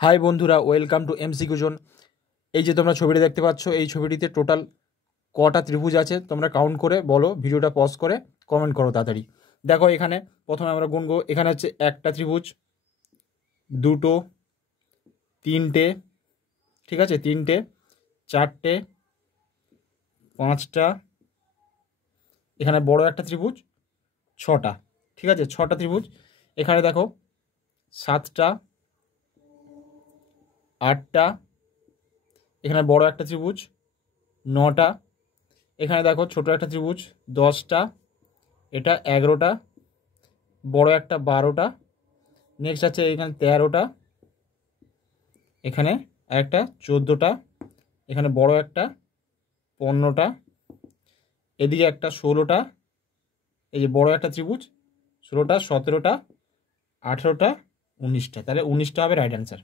High বন্ধুরা, welcome to MCQ zone. এই যে তোমরা ছবিটি দেখতে পাচ্ছ, এই ছবিটিতে টোটাল কটা ত্রিভুজ আছে তোমরা কাউন্ট করে বলো। ভিডিওটা পজ করে কমেন্ট করো তাড়াতাড়ি। দেখো এখানে প্রথমে আমরা গুনবো। এখানে হচ্ছে একটা ত্রিভুজ, দুটো, তিনটে, ঠিক আছে, তিনটে, চারটে, পাঁচটা, এখানে বড় একটা ত্রিভুজ, ছটা, ঠিক আছে, ছটা ত্রিভুজ। এখানে দেখো সাতটা, আটটা, এখানে বড় একটা ত্রিভুজ, নটা, এখানে দেখো ছোট একটা ত্রিভুজ, দশটা, এটা 11টা, বড় একটা 12টা, নেক্সট আছে এখানে 13টা, এখানে একটা 14টা, এখানে বড় একটা 15টা, এদিকে একটা 16টা, এই যে বড় একটা ত্রিভুজ 16টা, 17টা, 18টা, 19টা, তাহলে 19টা হবে রাইট অ্যান্সার।